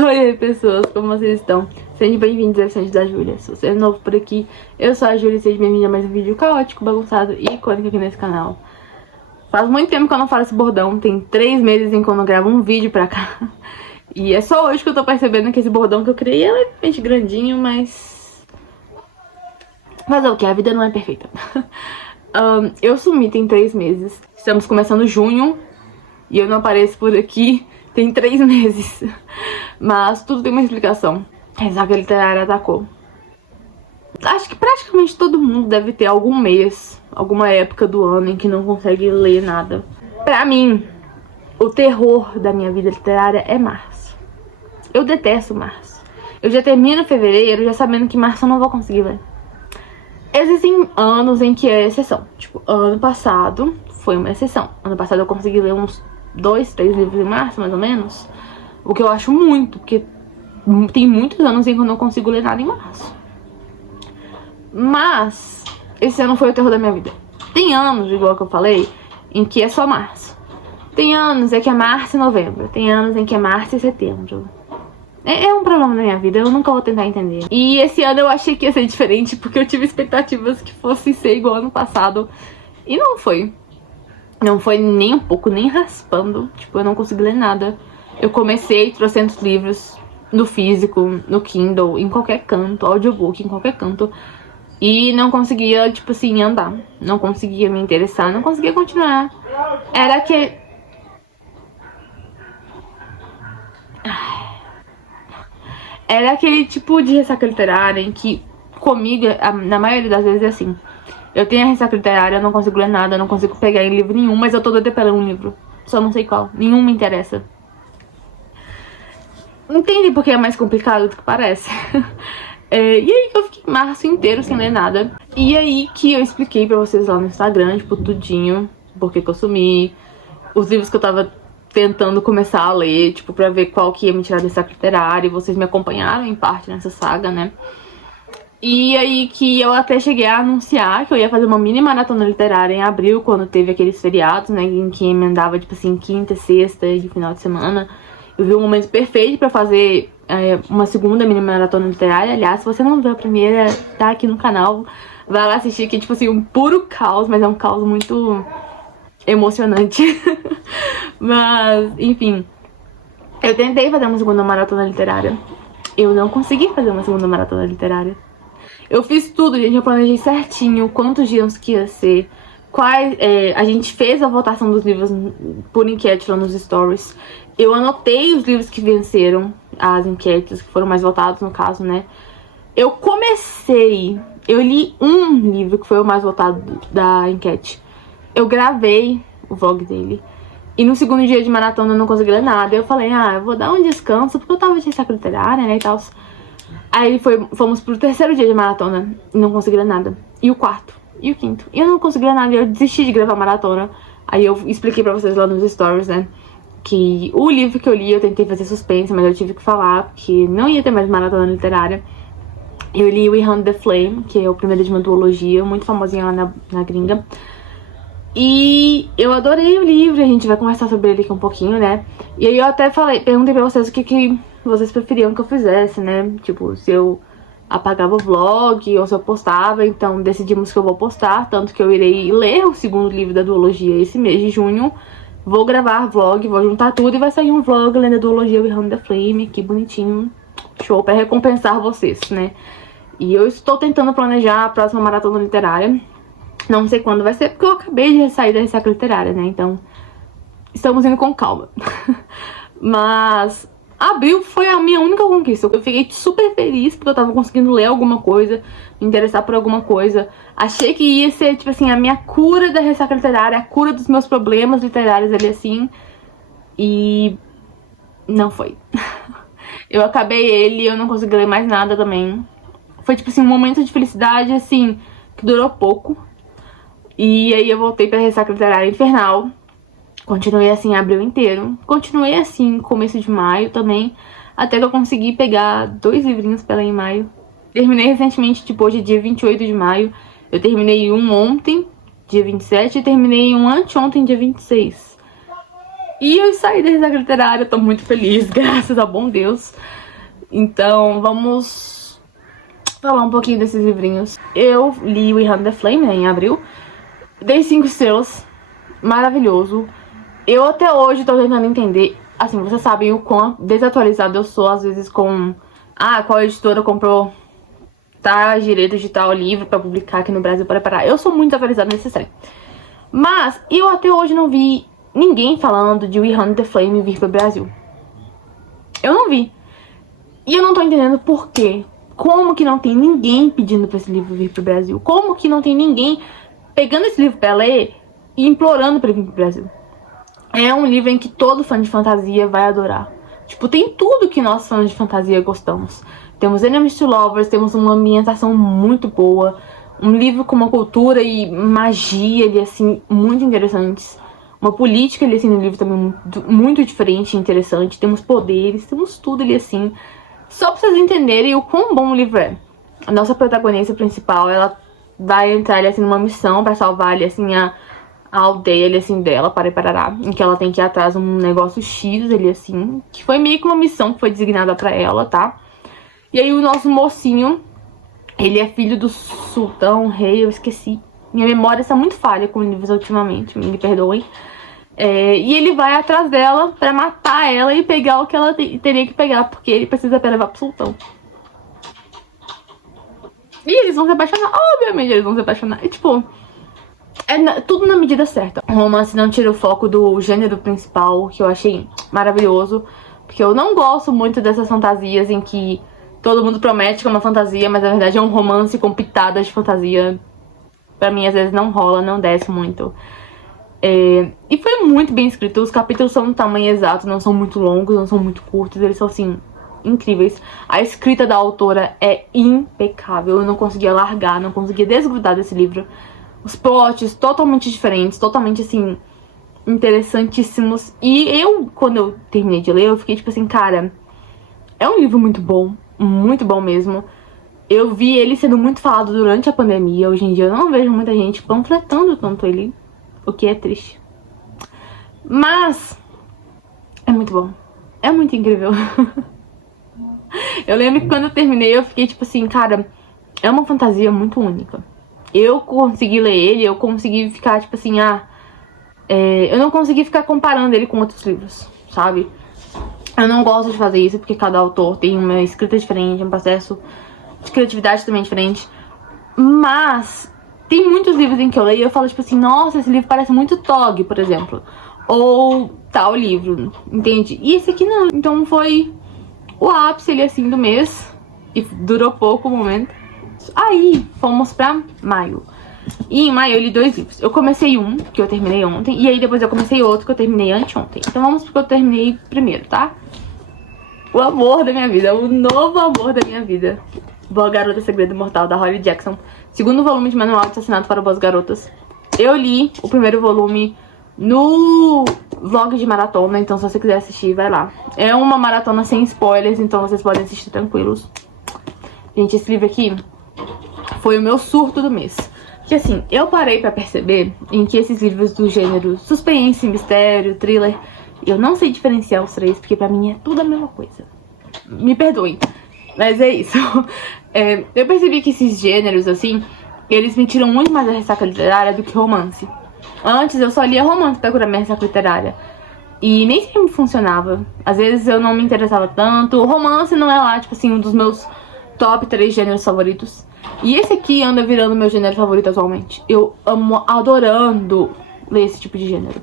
Oi aí, pessoas, como vocês estão? Sejam bem-vindos ao Estante da Júlia. Se você é novo por aqui, eu sou a Júlia e seja bem-vindo a mais um vídeo caótico, bagunçado e icônico aqui nesse canal. Faz muito tempo que eu não falo esse bordão, tem 3 meses em que eu não gravo um vídeo pra cá. E é só hoje que eu tô percebendo que esse bordão que eu criei é levemente grandinho, mas... Mas é o que? A vida não é perfeita. Eu sumi tem 3 meses, estamos começando junho e eu não apareço por aqui tem 3 meses. Mas tudo tem uma explicação. A ressaca literária atacou. Acho que praticamente todo mundo deve ter algum mês, alguma época do ano em que não consegue ler nada. Pra mim, o terror da minha vida literária é março. Eu detesto março. Eu já termino fevereiro já sabendo que março eu não vou conseguir ler. Existem anos em que é exceção. Tipo, ano passado foi uma exceção. Ano passado eu consegui ler uns 2, 3 livros em março, mais ou menos. O que eu acho muito, porque tem muitos anos em que eu não consigo ler nada em março. Mas esse ano foi o terror da minha vida. Tem anos, igual que eu falei, em que é só março. Tem anos em que é março e novembro. Tem anos em que é março e setembro. É um problema na minha vida, eu nunca vou tentar entender. E esse ano eu achei que ia ser diferente, porque eu tive expectativas que fosse ser igual ano passado. E não foi. Não foi nem um pouco, nem raspando. Tipo, eu não consegui ler nada. Eu comecei 300 livros no físico, no Kindle, em qualquer canto, audiobook, em qualquer canto. E não conseguia, tipo assim, andar. Não conseguia me interessar, não conseguia continuar. Era que... Era aquele tipo de ressaca literária em que, comigo, na maioria das vezes é assim. Eu tenho a ressaca literária, eu não consigo ler nada, eu não consigo pegar em livro nenhum, mas eu tô doida pra ler um livro. Só não sei qual, nenhum me interessa. Entende porque é mais complicado do que parece. E aí que eu fiquei março inteiro sem ler nada. E aí que eu expliquei pra vocês lá no Instagram, tipo, tudinho, por que eu sumi, os livros que eu tava tentando começar a ler, tipo, pra ver qual que ia me tirar dessa literária. E vocês me acompanharam em parte nessa saga, né? E aí que eu até cheguei a anunciar que eu ia fazer uma mini maratona literária em abril, quando teve aqueles feriados, né, em que emendava, tipo assim, quinta, sexta e final de semana. Eu vi um momento perfeito pra fazer uma segunda mini maratona literária. Aliás, se você não viu a primeira, tá aqui no canal, vai lá assistir, que é, tipo assim, um puro caos, mas é um caos muito emocionante. Mas, enfim, eu tentei fazer uma segunda maratona literária. Eu não consegui fazer uma segunda maratona literária. Eu fiz tudo, gente, eu planejei certinho quantos dias que ia ser, a gente fez a votação dos livros por enquete lá nos stories. Eu anotei os livros que venceram, as enquetes, que foram mais votados no caso, né. Eu li um livro que foi o mais votado da enquete. Eu gravei o vlog dele. E no segundo dia de maratona eu não consegui ler nada. Eu falei, eu vou dar um descanso, porque eu tava de ressaca literária, né, e tal. Aí fomos pro 3º dia de maratona e não consegui ler nada. E o 4º, e o 5º. E eu não consegui ler nada e eu desisti de gravar maratona. Aí eu expliquei pra vocês lá nos stories, né, que o livro que eu li eu tentei fazer suspense, mas eu tive que falar, porque não ia ter mais maratona literária. Eu li We Hunt the Flame, que é o primeiro de uma duologia, muito famosinha lá na gringa. E eu adorei o livro, a gente vai conversar sobre ele aqui um pouquinho, né. E aí eu até perguntei pra vocês o que vocês preferiam que eu fizesse, né? Tipo, se eu apagava o vlog ou se eu postava. Então decidimos que eu vou postar, tanto que eu irei ler o segundo livro da duologia esse mês de junho. Vou gravar vlog, vou juntar tudo e vai sair um vlog lendo a duologia We Hunt the Flame, que bonitinho, show, pra recompensar vocês, né? E eu estou tentando planejar a próxima maratona literária. Não sei quando vai ser, porque eu acabei de sair da ressaca literária, né? Então estamos indo com calma. Mas abril foi a minha única conquista. Eu fiquei super feliz porque eu tava conseguindo ler alguma coisa, me interessar por alguma coisa. Achei que ia ser, tipo assim, a minha cura da ressaca literária, a cura dos meus problemas literários ali, assim. E não foi. Eu acabei ele e eu não consegui ler mais nada também. Foi, tipo assim, um momento de felicidade, assim, que durou pouco. E aí eu voltei pra ressaca literária infernal. Continuei assim abril inteiro. Continuei assim começo de maio também. Até que eu consegui pegar 2 livrinhos pra ler em maio. Terminei recentemente, tipo, hoje é dia 28 de maio. Eu terminei um ontem, dia 27, e terminei um anteontem, dia 26. E eu saí da ressaca literária, tô muito feliz, graças ao bom Deus. Então, vamos falar um pouquinho desses livrinhos. Eu li We Hunt the Flame, né, em abril. Dei 5 estrelas, maravilhoso. Eu até hoje tô tentando entender, assim, vocês sabem o quão desatualizado eu sou, às vezes, com... qual editora comprou tais direitos de tal livro pra publicar aqui no Brasil para parar. Eu sou muito atualizada nesse trem. Mas eu até hoje não vi ninguém falando de We Hunt the Flame vir pro Brasil. Eu não vi. E eu não tô entendendo por quê. Como que não tem ninguém pedindo pra esse livro vir pro Brasil? Como que não tem ninguém pegando esse livro pra ler e implorando pra ele vir pro Brasil? É um livro em que todo fã de fantasia vai adorar. Tipo, tem tudo que nós fãs de fantasia gostamos. Temos Enemies to Lovers, temos uma ambientação muito boa, um livro com uma cultura e magia ali, assim, muito interessantes. Uma política ali, assim, no livro também muito diferente e interessante. Temos poderes, temos tudo ali, assim. Só pra vocês entenderem o quão bom o livro é. A nossa protagonista principal, ela vai entrar ali, assim, numa missão pra salvar ali, assim, a aldeia ali, assim, dela, para Parará, em que ela tem que ir atrás de um negócio X ali, assim, que foi meio que uma missão que foi designada pra ela, tá? E aí o nosso mocinho, ele é filho do sultão, rei, eu esqueci. Minha memória está muito falha com livros ultimamente, me perdoem. E ele vai atrás dela pra matar ela e pegar o que ela teria que pegar, porque ele precisa pra levar pro sultão. E eles vão se apaixonar, obviamente eles vão se apaixonar. E tipo, tudo na medida certa. O romance não tira o foco do gênero principal, que eu achei maravilhoso. Porque eu não gosto muito dessas fantasias em que todo mundo promete que é uma fantasia, mas na verdade é um romance com pitadas de fantasia. Pra mim, às vezes, não rola, não desce muito. E foi muito bem escrito. Os capítulos são do tamanho exato, não são muito longos, não são muito curtos. Eles são, assim, incríveis. A escrita da autora é impecável. Eu não conseguia largar, não conseguia desgrudar desse livro. Os plots totalmente diferentes, totalmente, assim, interessantíssimos. E quando eu terminei de ler, eu fiquei tipo assim, cara, é um livro muito bom mesmo. Eu vi ele sendo muito falado durante a pandemia. Hoje em dia eu não vejo muita gente panfletando tanto ele, o que é triste. Mas é muito bom. É muito incrível. Eu lembro que quando eu terminei eu fiquei tipo assim, cara, é uma fantasia muito única. Eu consegui ler ele, eu consegui ficar tipo assim, eu não consegui ficar comparando ele com outros livros, sabe? Eu não gosto de fazer isso porque cada autor tem uma escrita diferente, um processo de criatividade também diferente. Mas tem muitos livros em que eu leio e eu falo tipo assim, nossa, esse livro parece muito Tog, por exemplo. Ou tal livro, entende? E esse aqui não. Então foi o ápice ali assim do mês. E durou pouco o momento. Aí fomos pra maio. E em maio eu li 2 livros. Eu comecei um, que eu terminei ontem. E aí depois eu comecei outro, que eu terminei anteontem. Então vamos pro que eu terminei primeiro, tá? O amor da minha vida, o novo amor da minha vida. Boa Garota Segredo Mortal, da Holly Jackson. Segundo volume de Manual de Assassinato para Boas Garotas. Eu li o primeiro volume no vlog de maratona, então se você quiser assistir, vai lá. É uma maratona sem spoilers, então vocês podem assistir tranquilos. Gente, esse livro aqui foi o meu surto do mês. Que assim, eu parei pra perceber em que esses livros do gênero suspense, mistério, thriller, eu não sei diferenciar os 3, porque pra mim é tudo a mesma coisa. Me perdoem, mas é isso. Eu percebi que esses gêneros, assim, eles me tiram muito mais da ressaca literária do que romance. Antes eu só lia romance pra curar minha ressaca literária. E nem sempre funcionava. Às vezes eu não me interessava tanto. O romance não é lá, tipo assim, um dos meus top 3 gêneros favoritos. E esse aqui anda virando meu gênero favorito atualmente. Eu amo, adorando ler esse tipo de gênero.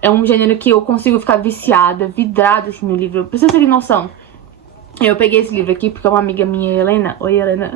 É um gênero que eu consigo ficar viciada, vidrada assim no livro. Pra vocês terem noção, eu peguei esse livro aqui porque uma amiga minha, Helena, oi Helena,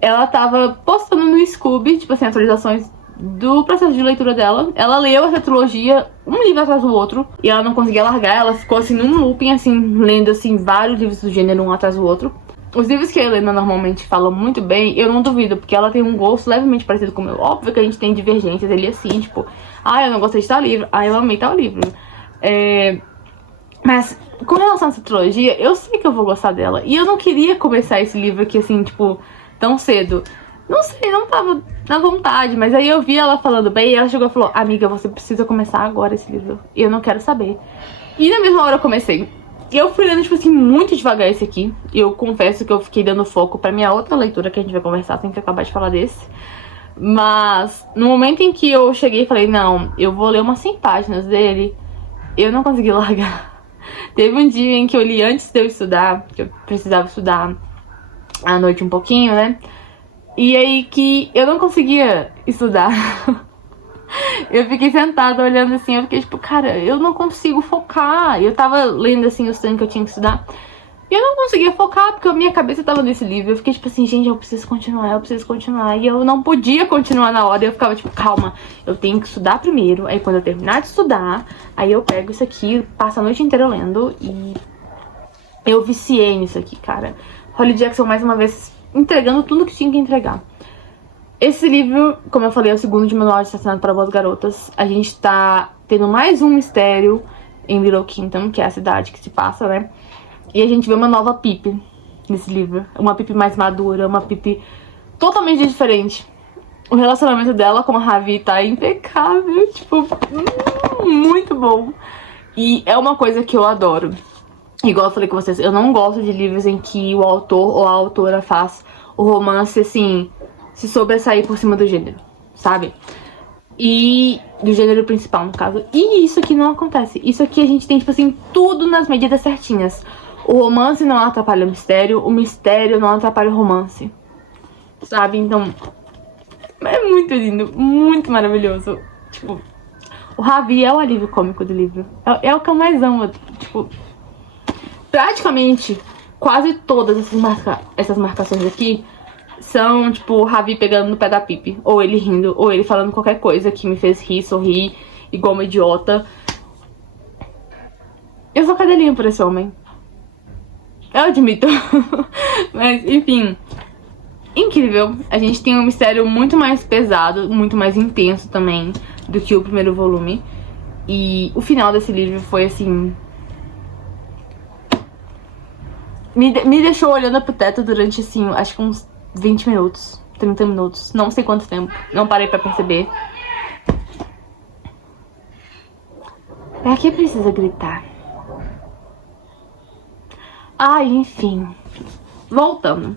ela tava postando no Scooby, tipo assim, atualizações do processo de leitura dela. Ela leu essa trilogia, um livro atrás do outro, e ela não conseguia largar. Ela ficou assim num looping, assim, lendo assim vários livros do gênero um atrás do outro. Os livros que a Helena normalmente fala muito bem, eu não duvido, porque ela tem um gosto levemente parecido com o meu. Óbvio que a gente tem divergências ali assim, tipo, eu não gostei de tal livro, eu amei tal livro. Mas com relação a essa trilogia, eu sei que eu vou gostar dela. E eu não queria começar esse livro aqui assim, tipo, tão cedo. Não sei, não tava na vontade, mas aí eu vi ela falando bem e ela chegou e falou: amiga, você precisa começar agora esse livro. E eu não quero saber. E na mesma hora eu comecei. E eu fui lendo, tipo assim, muito devagar esse aqui. E eu confesso que eu fiquei dando foco pra minha outra leitura, que a gente vai conversar, tem que acabar de falar desse. Mas no momento em que eu cheguei e falei, não, eu vou ler umas 100 páginas dele, eu não consegui largar. Teve um dia em que eu li antes de eu estudar, que eu precisava estudar à noite um pouquinho, né? E aí que eu não conseguia estudar. Eu fiquei sentada olhando assim, eu fiquei tipo, cara, eu não consigo focar. Eu tava lendo assim os trem que eu tinha que estudar. E eu não conseguia focar, porque a minha cabeça tava nesse livro. Eu fiquei tipo assim, gente, eu preciso continuar, eu preciso continuar. E eu não podia continuar na hora. Eu ficava tipo, calma, eu tenho que estudar primeiro. Aí quando eu terminar de estudar, aí eu pego isso aqui, passo a noite inteira lendo. E eu viciei nisso aqui, cara. Holly Jackson, mais uma vez, entregando tudo que tinha que entregar. Esse livro, como eu falei, é o segundo de Manual de Assassinato para Boas Garotas. A gente tá tendo mais um mistério em Little Kingdom, que é a cidade que se passa, né? E a gente vê uma nova Pip nesse livro. Uma Pip mais madura, uma Pip totalmente diferente. O relacionamento dela com a Ravi tá impecável, tipo, muito bom. E é uma coisa que eu adoro. Igual eu falei com vocês, eu não gosto de livros em que o autor ou a autora faz o romance, assim, se sobressair por cima do gênero, sabe? E do gênero principal, no caso. E isso aqui não acontece. Isso aqui a gente tem, tipo assim, tudo nas medidas certinhas. O romance não atrapalha o mistério não atrapalha o romance, sabe? Então, é muito lindo, muito maravilhoso. Tipo, o Ravi é o alívio cômico do livro. É o que eu mais amo, tipo... Praticamente, quase todas essas marcações aqui são, tipo, o Ravi pegando no pé da Pip. Ou ele rindo, ou ele falando qualquer coisa que me fez rir, sorrir, igual uma idiota. Eu sou cadelinha por esse homem. Eu admito. Mas, enfim, incrível. A gente tem um mistério muito mais pesado, muito mais intenso também do que o primeiro volume. E o final desse livro foi, assim... Me deixou olhando pro teto durante, assim, acho que uns 20 minutos, 30 minutos, não sei quanto tempo. Não parei pra perceber. Pra que precisa gritar? Ai, enfim. Voltando.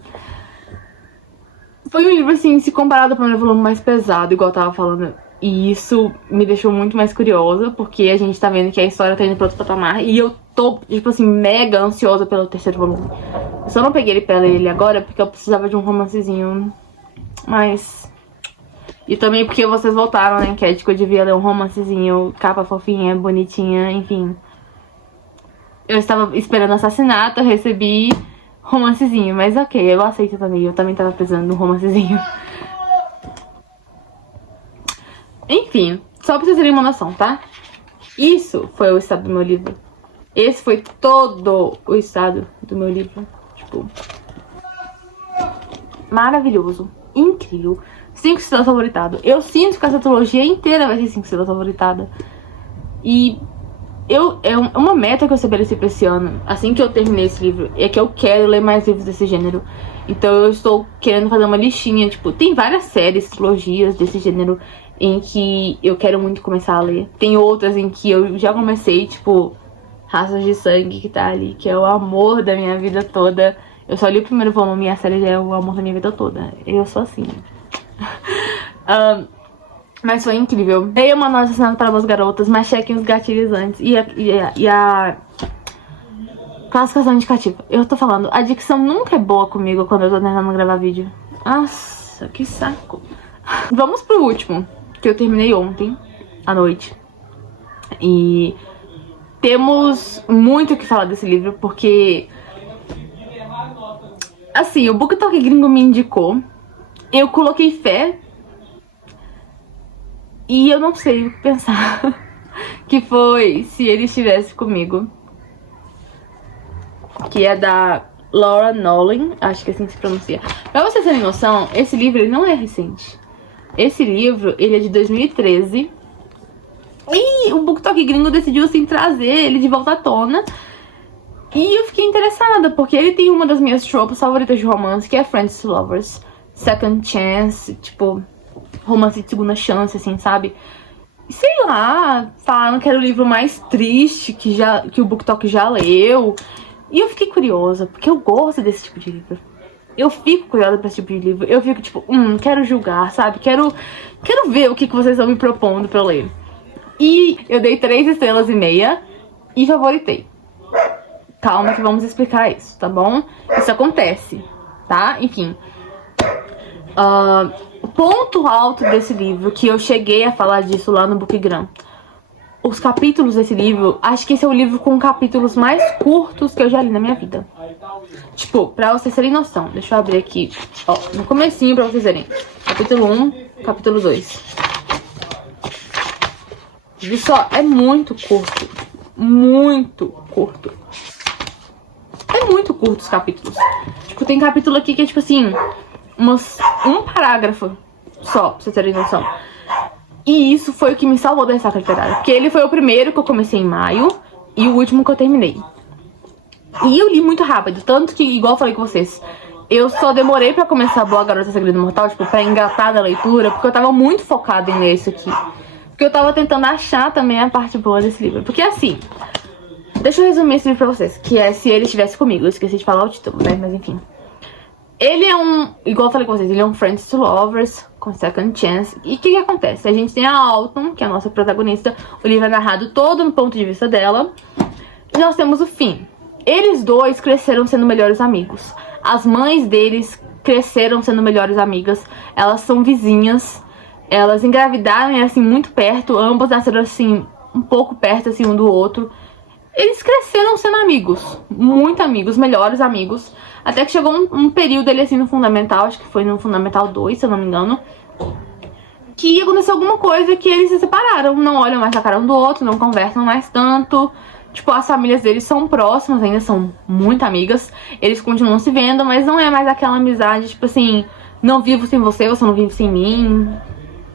Foi um livro, assim, se comparado ao primeiro volume, mais pesado, igual eu tava falando. E isso me deixou muito mais curiosa, porque a gente tá vendo que a história tá indo pra outro patamar. E eu tô, tipo assim, mega ansiosa pelo terceiro volume. Eu só não peguei ele pra ler ele agora, porque eu precisava de um romancezinho. Mas... E também porque vocês voltaram na enquete que eu devia ler um romancezinho, capa fofinha, bonitinha, enfim. Eu estava esperando assassinato, eu recebi romancezinho, mas ok, eu aceito também. Eu também tava precisando de um romancezinho. Enfim, só pra vocês terem uma noção, tá? Isso foi o estado do meu livro. Esse foi todo o estado do meu livro. Tipo... maravilhoso. Incrível. 5 estrelas favoritado. Eu sinto que essa trilogia inteira vai ser 5 estrelas favoritado. E... é uma meta que eu estabeleci pra esse ano, assim que eu terminei esse livro, é que eu quero ler mais livros desse gênero. Então eu estou querendo fazer uma listinha, tipo, tem várias séries, trilogias desse gênero em que eu quero muito começar a ler. Tem outras em que eu já comecei, tipo, Raças de Sangue, que tá ali, que é o amor da minha vida toda. Eu só li o primeiro volume e a série já é o amor da minha vida toda. Eu sou assim. Mas foi incrível. Dei uma nota assinada para as garotas, mas chequem os gatilhos antes. E a classificação indicativa. Eu tô falando, a dicção nunca é boa comigo quando eu tô tentando gravar vídeo. Nossa, que saco. Vamos pro último, que eu terminei ontem à noite. E temos muito o que falar desse livro, porque... assim, o BookTok gringo me indicou. Eu coloquei fé. E eu não sei o que pensar. Que foi Se Ele Estivesse Comigo, que é da Laura Nolan, acho que assim se pronuncia. Pra vocês terem noção, esse livro ele não é recente. Esse livro, ele é de 2013. E o BookTok gringo decidiu assim trazer ele de volta à tona. E eu fiquei interessada, porque ele tem uma das minhas tropes favoritas de romance, que é Friends to Lovers. second chance, tipo, romance de segunda chance, assim, sabe? Sei lá, falaram que era o livro mais triste que o BookTok já leu. E eu fiquei curiosa, porque eu gosto desse tipo de livro. Eu fico curiosa pra esse tipo de livro. Eu fico tipo, quero julgar, sabe? Quero ver o que vocês estão me propondo pra eu ler. E eu dei 3 estrelas e meia e favoritei. Calma que vamos explicar isso, tá bom? Isso acontece, tá? Enfim. O ponto alto desse livro, que eu cheguei a falar disso lá no Bookgram. Os capítulos desse livro, acho que esse é o livro com capítulos mais curtos que eu já li na minha vida. Tipo, pra vocês terem noção, deixa eu abrir aqui, ó, no comecinho pra vocês verem. Capítulo 1, capítulo 2. Viu só? É muito curto. Muito curto. É muito curto os capítulos. Tipo, tem capítulo aqui que é tipo assim, um parágrafo só, pra vocês terem noção. E isso foi o que me salvou da ressaca literária. Porque ele foi o primeiro que eu comecei em maio e o último que eu terminei. E eu li muito rápido, tanto que, igual eu falei com vocês, eu só demorei pra começar Boa Garota Segredo Mortal, tipo, pra engatar da leitura, porque eu tava muito focada em ler isso aqui. Porque eu tava tentando achar também a parte boa desse livro. Porque assim, deixa eu resumir esse livro pra vocês, que é Se Ele Estivesse Comigo. Eu esqueci de falar o título, né, mas enfim. Ele é igual eu falei com vocês, ele é um Friends to Lovers com Second Chance. E o que acontece? A gente tem a Autumn, que é a nossa protagonista. O livro é narrado todo no ponto de vista dela. E nós temos o Finn. Eles dois cresceram sendo melhores amigos. As mães deles cresceram sendo melhores amigas. Elas são vizinhas. Elas engravidaram, assim, muito perto. Ambas nasceram, assim, um pouco perto, assim, um do outro. Eles cresceram sendo amigos. Muito amigos, melhores amigos. Até que chegou um período ali, assim, no Fundamental. Acho que foi no Fundamental 2, se eu não me engano. Que aconteceu alguma coisa que eles se separaram. Não olham mais a cara um do outro, não conversam mais tanto. Tipo, as famílias deles são próximas, ainda são muito amigas. Eles continuam se vendo, mas não é mais aquela amizade, tipo assim, não vivo sem você, você não vive sem mim,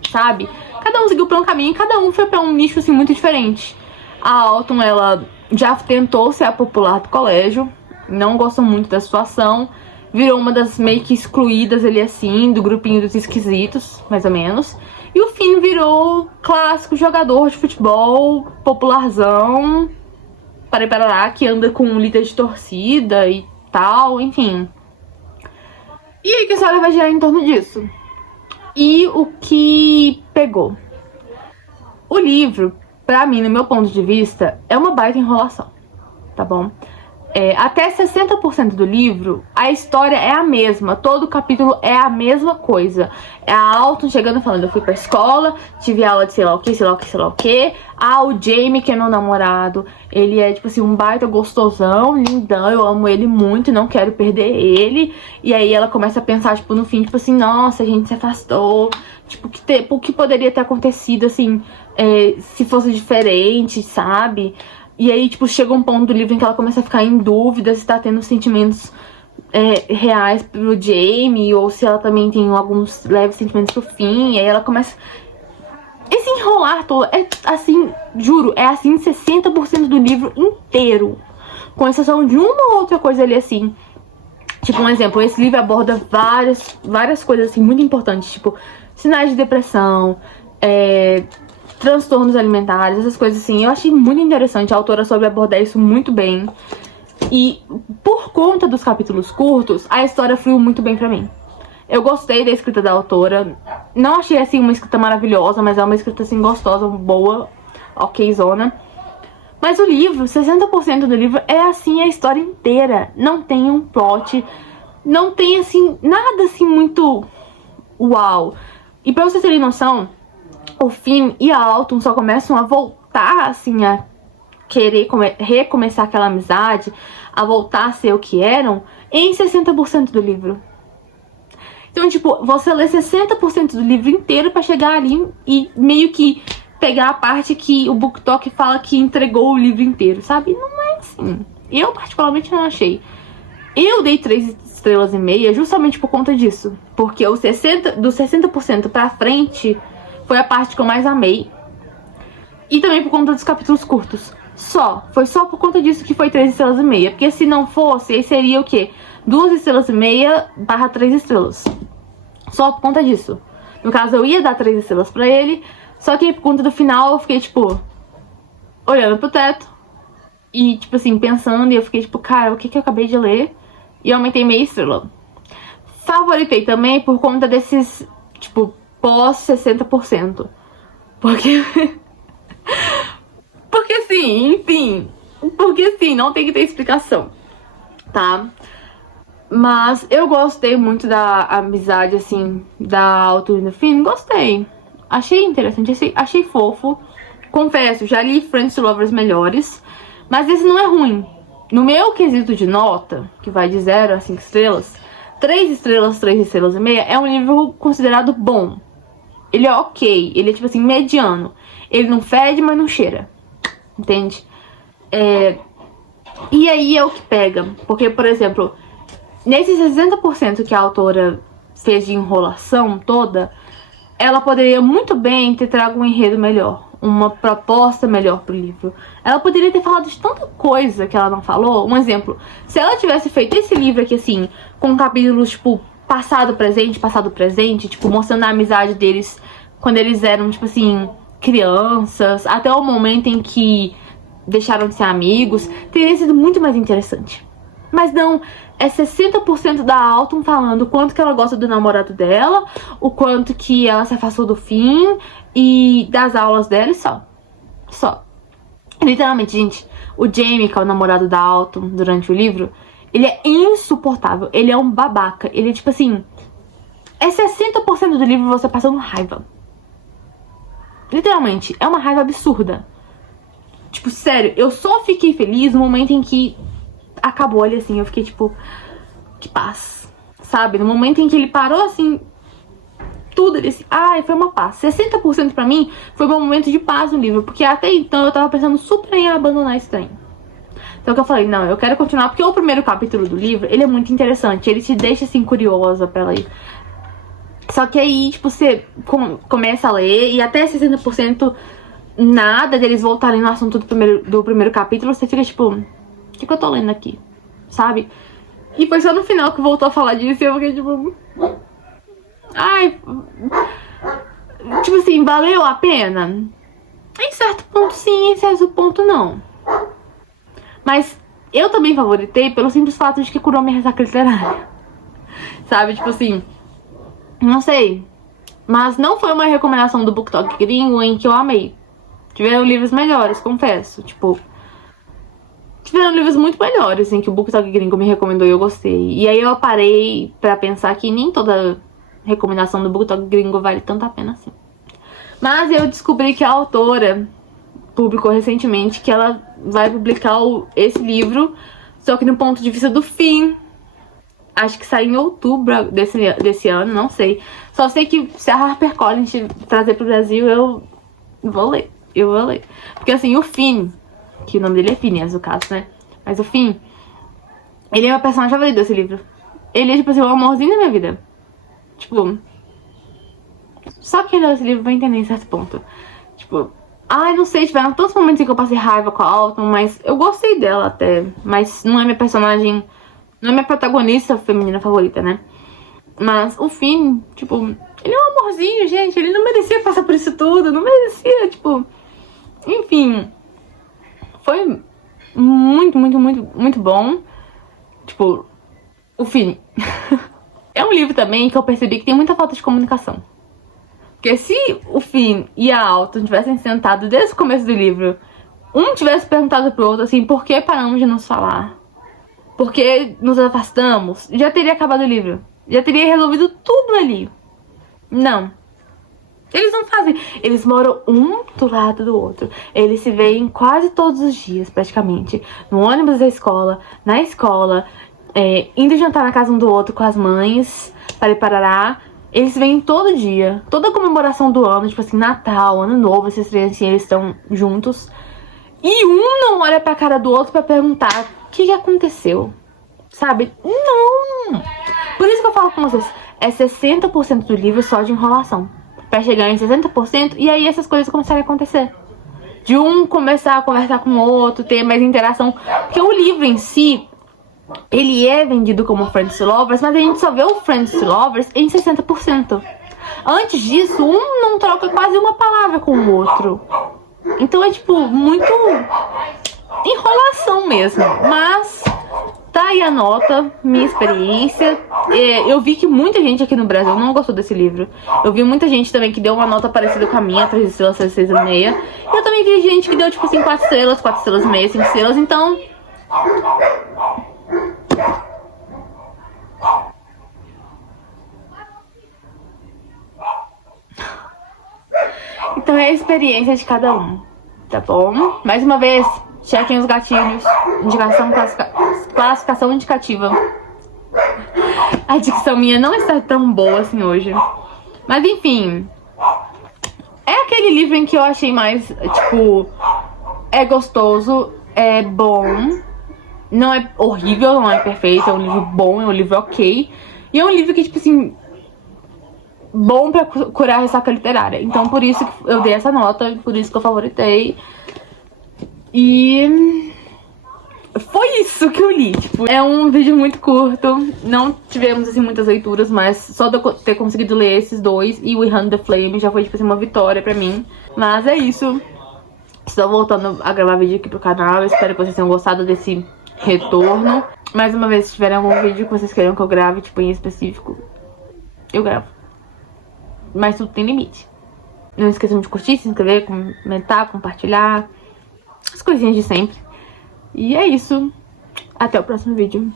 sabe? Cada um seguiu pra um caminho, cada um foi pra um nicho, assim, muito diferente. A Autumn, ela já tentou ser a popular do colégio, não gostou muito da situação, virou uma das meio que excluídas ali, assim, do grupinho dos esquisitos, mais ou menos. E o Finn virou clássico jogador de futebol, popularzão, parará, que anda com um líder de torcida e tal, enfim. E aí que a história vai girar em torno disso. E o que pegou? O livro, pra mim, no meu ponto de vista, é uma baita enrolação, tá bom? Até 60% do livro, a história é a mesma. Todo capítulo é a mesma coisa. É a Autumn chegando falando, eu fui pra escola, tive aula de sei lá o que, sei lá o que, sei lá o que. O Jamie, que é meu namorado, ele é, tipo assim, um baita gostosão, lindão, eu amo ele muito, não quero perder ele. E aí ela começa a pensar, tipo, no fim, tipo assim, nossa, a gente se afastou. Tipo, o que poderia ter acontecido, assim, se fosse diferente, sabe? E aí, tipo, chega um ponto do livro em que ela começa a ficar em dúvida se tá tendo sentimentos reais pro Jamie, ou se ela também tem alguns leves sentimentos pro Finn. E aí ela começa... Esse enrolar todo é assim, juro, é assim 60% do livro inteiro. Com exceção de uma ou outra coisa ali, assim. Tipo, um exemplo, esse livro aborda várias coisas, assim, muito importantes. Tipo, sinais de depressão, transtornos alimentares, essas coisas assim. Eu achei muito interessante, a autora soube abordar isso muito bem. E por conta dos capítulos curtos, a história fluiu muito bem pra mim. Eu gostei da escrita da autora. Não achei, assim, uma escrita maravilhosa, mas é uma escrita, assim, gostosa, boa, okzona. Mas o livro, 60% do livro é, assim, a história inteira. Não tem um plot, não tem, assim, nada, assim, muito uau. E pra vocês terem noção, o Finn e a Autumn só começam a voltar, assim, a querer recomeçar aquela amizade, a voltar a ser o que eram, em 60% do livro. Então, tipo, você lê 60% do livro inteiro pra chegar ali e meio que pegar a parte que o BookTok fala que entregou o livro inteiro, sabe? Não é assim. Eu, particularmente, não achei. Eu dei 3 estrelas e meia justamente por conta disso. Porque dos 60% pra frente foi a parte que eu mais amei. E também por conta dos capítulos curtos. Foi só por conta disso que foi 3 estrelas e meia. Porque se não fosse, aí seria o quê? 2 estrelas e meia / 3 estrelas. Só por conta disso. No caso, eu ia dar 3 estrelas pra ele, só que por conta do final eu fiquei, tipo, olhando pro teto e, tipo assim, pensando, e eu fiquei, tipo, cara, o que eu acabei de ler? E eu aumentei meia estrela. Favoritei também por conta desses, tipo, pós 60%. Porque... Porque sim, enfim. Porque sim, não tem que ter explicação, tá? Mas eu gostei muito da amizade, assim, da Alto e do Finn. Gostei. Achei interessante, achei fofo. Confesso, já li Friends to Lovers melhores, mas esse não é ruim. No meu quesito de nota, que vai de 0 a 5 estrelas, 3 estrelas, 3 estrelas e meia, é um livro considerado bom. Ele é ok, ele é tipo assim, mediano. Ele não fede, mas não cheira. Entende? E aí é o que pega. Porque, por exemplo, nesse 60% que a autora fez de enrolação toda, ela poderia muito bem ter trago um enredo melhor, uma proposta melhor pro livro. Ela poderia ter falado de tanta coisa que ela não falou. Um exemplo, se ela tivesse feito esse livro aqui assim, com capítulos tipo passado, presente, tipo mostrando a amizade deles quando eles eram tipo assim, crianças, até o momento em que deixaram de ser amigos, teria sido muito mais interessante. Mas não, é 60% da Autumn falando o quanto que ela gosta do namorado dela, o quanto que ela se afastou do Finn e das aulas dela e só. Só. Literalmente, gente, o Jamie, que é o namorado da Autumn durante o livro, ele é insuportável, ele é um babaca, ele é tipo assim, é 60% do livro você passando raiva. Literalmente, é uma raiva absurda. Tipo, sério, eu só fiquei feliz no momento em que acabou ele, assim, eu fiquei tipo, que paz, sabe? No momento em que ele parou, assim, tudo, ele assim, ai, foi uma paz. 60% pra mim foi um momento de paz no livro, porque até então eu tava pensando super em abandonar esse trem. Então que eu falei, não, eu quero continuar, porque o primeiro capítulo do livro, ele é muito interessante, ele te deixa, assim, curiosa pra ler. Só que aí, tipo, você começa a ler e até 60% nada deles voltarem no assunto do primeiro capítulo, você fica tipo, o que eu tô lendo aqui? Sabe? E foi só no final que voltou a falar disso e eu fiquei tipo, ai, tipo assim, valeu a pena? Em certo ponto sim, em certo ponto não. Mas eu também favoritei pelo simples fato de que curou minha ressaca literária. Sabe? Tipo assim, não sei. Mas não foi uma recomendação do BookTok gringo em que eu amei. Tiveram livros melhores, confesso. Tipo, tiveram livros muito melhores, assim, que o BookTok gringo me recomendou e eu gostei. E aí eu parei pra pensar que nem toda recomendação do BookTok gringo vale tanto a pena assim. Mas eu descobri que a autora publicou recentemente que ela vai publicar esse livro, só que no ponto de vista do Finn. Acho que sai em outubro desse ano, não sei. Só sei que se a HarperCollins trazer pro Brasil, eu vou ler. Eu vou ler. Porque assim, o Finn, que o nome dele é Phineas, no caso, né? Mas o Finn, ele é meu personagem favorito desse livro. Ele é, tipo assim, o amorzinho da minha vida. Tipo, só quem leu esse livro vai entender em certo ponto. Tipo, ai, não sei, tiveram tantos momentos em que eu passei raiva com a Autumn, mas eu gostei dela até. Mas não é minha personagem, não é minha protagonista feminina favorita, né? Mas o Finn, tipo, ele é um amorzinho, gente. Ele não merecia passar por isso tudo, não merecia, tipo... Enfim, foi muito bom. Tipo, o Finn. É um livro também que eu percebi que tem muita falta de comunicação. Porque se o Finn e a Autumn tivessem sentado desde o começo do livro, um tivesse perguntado pro outro assim, por que paramos de nos falar? Por que nos afastamos? Já teria acabado o livro. Já teria resolvido tudo ali. Não. Eles não fazem. Eles moram um do lado do outro. Eles se veem quase todos os dias, praticamente. No ônibus da escola, na escola, indo jantar na casa um do outro com as mães, para parará. Eles se veem todo dia. Toda comemoração do ano, tipo assim, Natal, Ano Novo, esses três assim, eles estão juntos. E um não olha pra cara do outro pra perguntar o que aconteceu. Sabe? Não! Por isso que eu falo com vocês, é 60% do livro só de enrolação. Pra chegar em 60% e aí essas coisas começarem a acontecer. De um começar a conversar com o outro, ter mais interação. Porque o livro em si, ele é vendido como Friends to Lovers, mas a gente só vê o Friends to Lovers em 60%. Antes disso, um não troca quase uma palavra com o outro. Então é tipo, muito enrolação mesmo. Mas tá aí a nota, minha experiência. Eu vi que muita gente aqui no Brasil não gostou desse livro. Eu vi muita gente também que deu uma nota parecida com a minha, 3 estrelas, 6,5. Eu também vi gente que deu tipo assim 4 estrelas, 4 estrelas e meia, 5 estrelas. Então é a experiência de cada um, tá bom? Mais uma vez, chequem os gatilhos. Indicação, classificação indicativa. A dicção minha não está tão boa assim hoje. Mas enfim, é aquele livro em que eu achei mais, tipo, é gostoso, é bom, não é horrível, não é perfeito, é um livro bom, é um livro ok. E é um livro que, tipo assim, bom pra curar a ressaca literária. Então por isso que eu dei essa nota, por isso que eu favoritei. E foi isso que eu li. Tipo, é um vídeo muito curto. Não tivemos assim muitas leituras, mas só de eu ter conseguido ler esses dois e o We Hunt the Flame já foi tipo assim uma vitória pra mim. Mas é isso. Estou voltando a gravar vídeo aqui pro canal. Eu espero que vocês tenham gostado desse retorno. Mais uma vez, se tiverem algum vídeo que vocês queiram que eu grave, tipo, em específico, eu gravo. Mas tudo tem limite. Não esqueçam de curtir, se inscrever, comentar, compartilhar. As coisinhas de sempre. E é isso. Até o próximo vídeo.